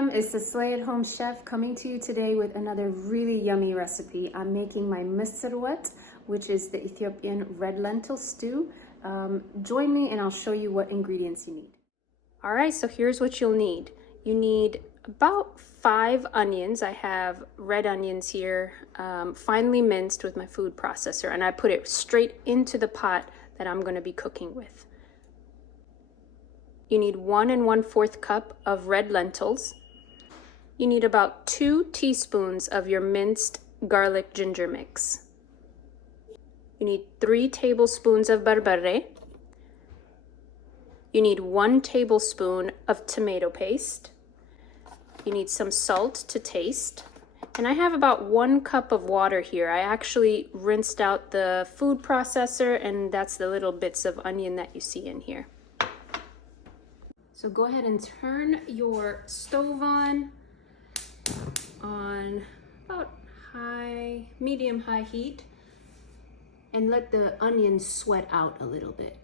fam, it's the Slay at Home Chef coming to you today with another really yummy recipe. I'm making my minced, which is the Ethiopian red lentil stew. Join me and I'll show you what ingredients you need. All right, so here's what you'll need. You need about 5 onions. I have red onions here, finely minced with my food processor, and I put it straight into the pot that I'm going to be cooking with. You need 1 1/4 cup of red lentils. You need about 2 teaspoons of your minced garlic ginger mix. You need 3 tablespoons of berbere. You need 1 tablespoon of tomato paste. You need some salt to taste. And I have about 1 cup of water here. I actually rinsed out the food processor, and that's the little bits of onion that you see in here. So go ahead and turn your stove on about medium-high heat, and let the onions sweat out a little bit.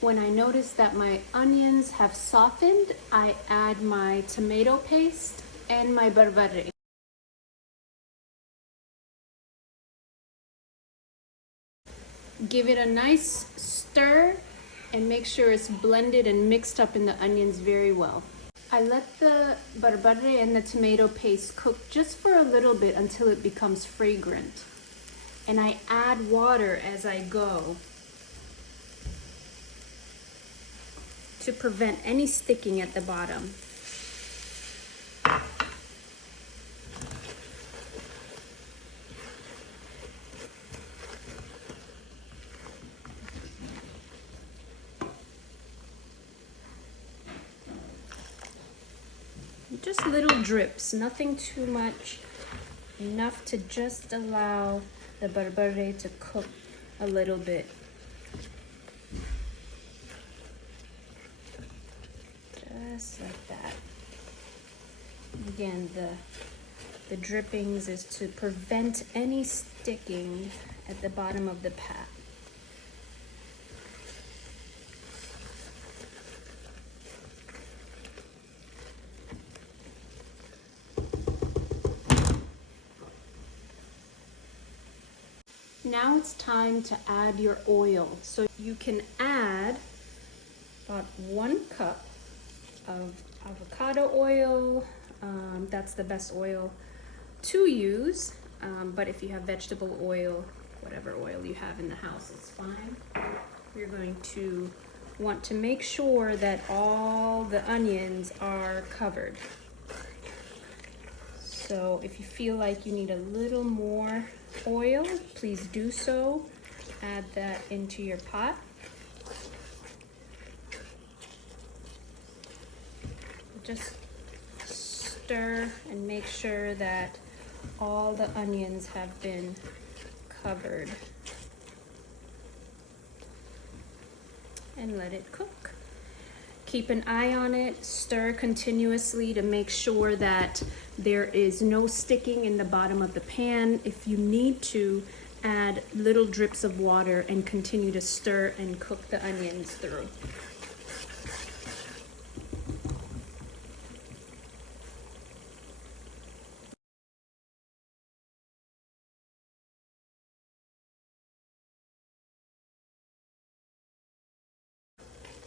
When I notice that my onions have softened, I add my tomato paste and my berbere. Give it a nice stir and make sure it's blended and mixed up in the onions very well. I let the berbere and the tomato paste cook just for a little bit until it becomes fragrant. And I add water as I go to prevent any sticking at the bottom. Just little drips, nothing too much, enough to just allow the berbere to cook a little bit. Just like that. Again, the drippings is to prevent any sticking at the bottom of the pot. Now it's time to add your oil. So you can add about 1 cup of avocado oil. That's the best oil to use. But if you have vegetable oil, whatever oil you have in the house, it's fine. You're going to want to make sure that all the onions are covered. So if you feel like you need a little more oil, please do so. Add that into your pot. Just stir and make sure that all the onions have been covered. And let it cook. Keep an eye on it, stir continuously to make sure that there is no sticking in the bottom of the pan. If you need to, add little drips of water and continue to stir and cook the onions through.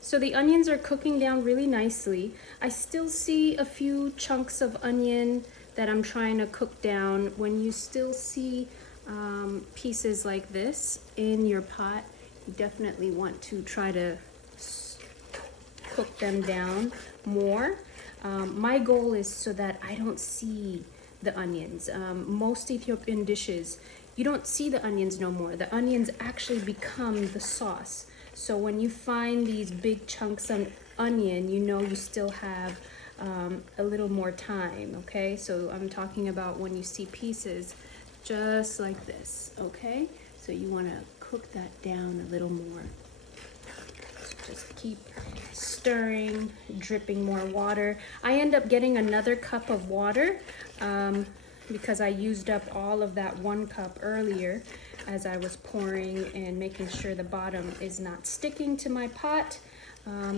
So the onions are cooking down really nicely. I still see a few chunks of onion that I'm trying to cook down. When you still see pieces like this in your pot, you definitely want to try to cook them down more. My goal is so that I don't see the onions. Most Ethiopian dishes, you don't see the onions no more. The onions actually become the sauce. So when you find these big chunks of onion, you know you still have a little more time, okay? So I'm talking about when you see pieces just like this, okay? So you want to cook that down a little more. So just keep stirring, dripping more water. I end up getting another cup of water because I used up all of that 1 cup earlier as I was pouring and making sure the bottom is not sticking to my pot.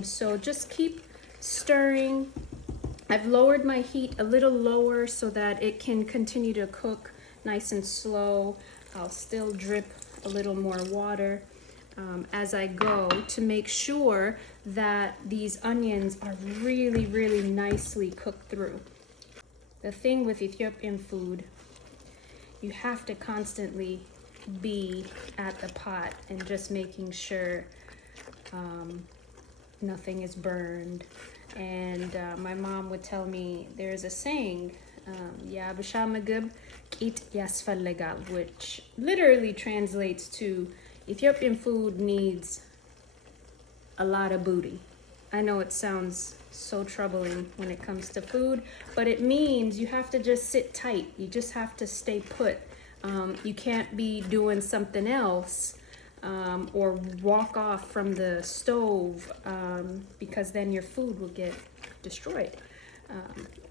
So just keep stirring I've lowered my heat a little lower so that it can continue to cook nice and slow. I'll still drip a little more water as I go to make sure that these onions are really, really nicely cooked through. The thing with Ethiopian food, you have to constantly be at the pot and just making sure nothing is burned. And my mom would tell me there's a saying, "Yabasha magib kit yasfallegal," which literally translates to Ethiopian food needs a lot of booty. I know it sounds so troubling when it comes to food, but it means you have to just sit tight. You just have to stay put. You can't be doing something else or walk off from the stove because then your food will get destroyed.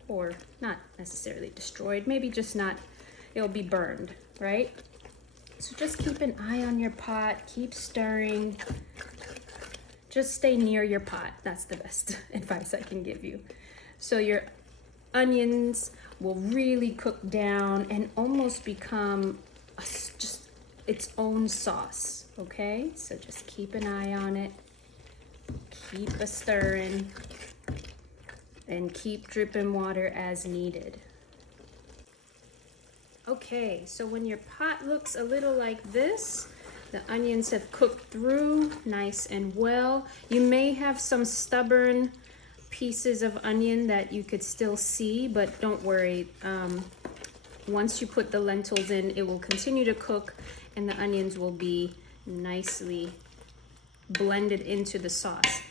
Or not necessarily destroyed, maybe just not, it'll be burned, right? So just keep an eye on your pot, keep stirring. Just stay near your pot. That's the best advice I can give you. So your onions will really cook down and almost become just its own sauce, okay? So just keep an eye on it, keep a stirring, and keep dripping water as needed. Okay, so when your pot looks a little like this, the onions have cooked through nice and well. You may have some stubborn pieces of onion that you could still see, but don't worry. Once you put the lentils in, it will continue to cook and the onions will be nicely blended into the sauce.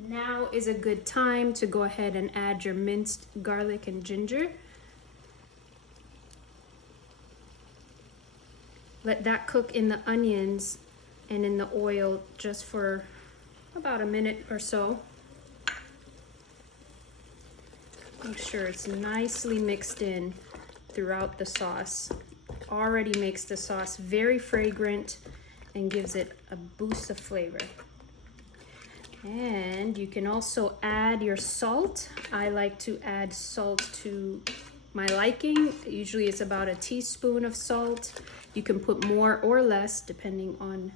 Now is a good time to go ahead and add your minced garlic and ginger. Let that cook in the onions and in the oil just for about a minute or so. Make sure it's nicely mixed in throughout the sauce. Already makes the sauce very fragrant and gives it a boost of flavor. And you can also add your salt. I like to add salt to my liking. Usually it's about a teaspoon of salt. You can put more or less depending on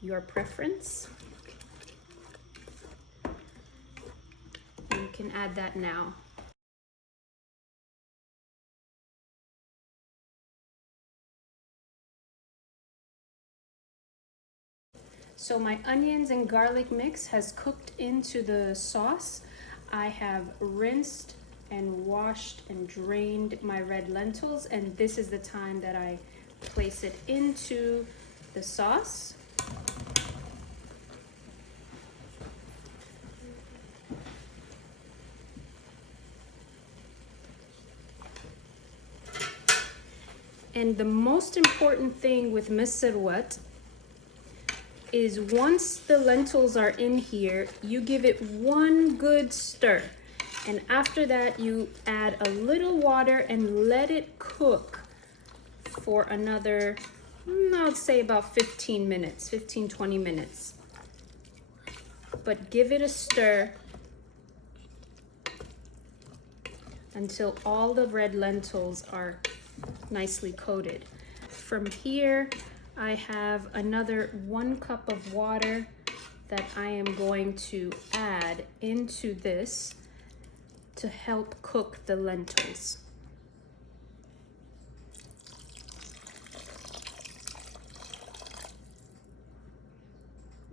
your preference. And you can add that now. So my onions and garlic mix has cooked into the sauce. I have rinsed and washed and drained my red lentils, and this is the time that I place it into the sauce. And the most important thing with misirwat is once the lentils are in here, you give it one good stir. And after that, you add a little water and let it cook for another, I would say about 15 minutes, 20 minutes. But give it a stir until all the red lentils are nicely coated. From here, I have another 1 cup of water that I am going to add into this to help cook the lentils.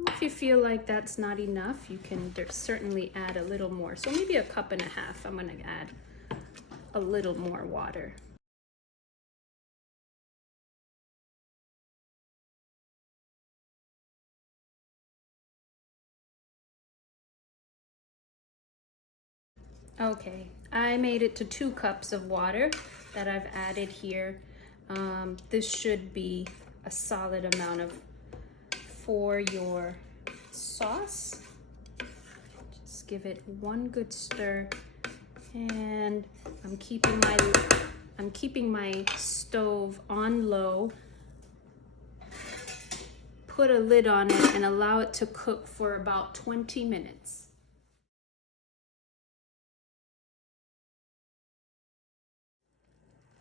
If you feel like that's not enough, you can certainly add a little more. So maybe 1.5 cups. I'm gonna add a little more water. Okay, I made it to 2 cups of water that I've added here. This should be a solid amount for your sauce. Just give it one good stir, and I'm keeping my stove on low. Put a lid on it and allow it to cook for about 20 minutes.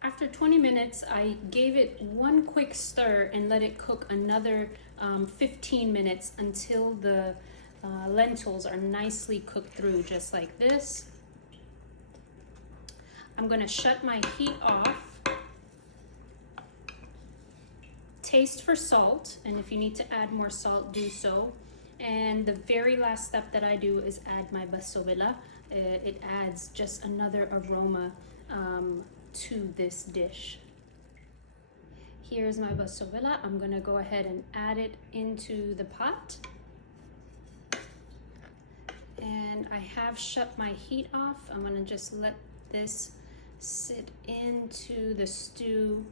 After 20 minutes, I gave it one quick stir and let it cook another 15 minutes until the lentils are nicely cooked through, just like this. I'm gonna shut my heat off. Taste for salt, and if you need to add more salt, do so. And the very last step that I do is add my basobela. It adds just another aroma to this dish. Here's my basobela. I'm gonna go ahead and add it into the pot. And I have shut my heat off. I'm gonna just let this sit into the stew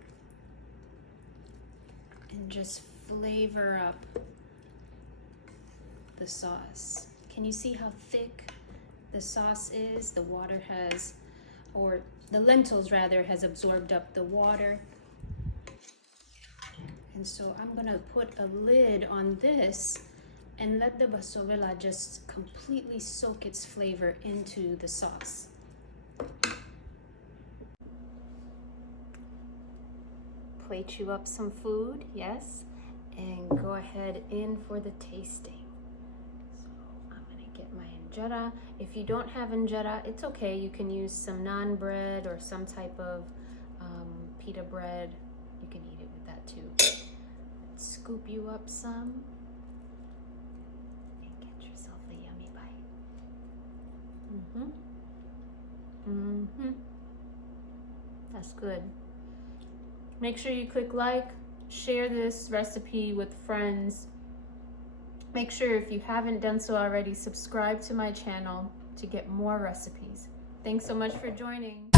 and just flavor up the sauce. Can you see how thick the sauce is? The water has, or the lentils rather, has absorbed up the water. And so I'm gonna put a lid on this and let the basobela just completely soak its flavor into the sauce. Plate you up some food, yes, and go ahead in for the tasting. So I'm gonna get my injera. If you don't have injera, it's okay. You can use some naan bread or some type of pita bread. You can eat it with that too. Let's scoop you up some and get yourself a yummy bite. That's good. Make sure you click like, share this recipe with friends. Make sure, if you haven't done so already, subscribe to my channel to get more recipes. Thanks so much for joining.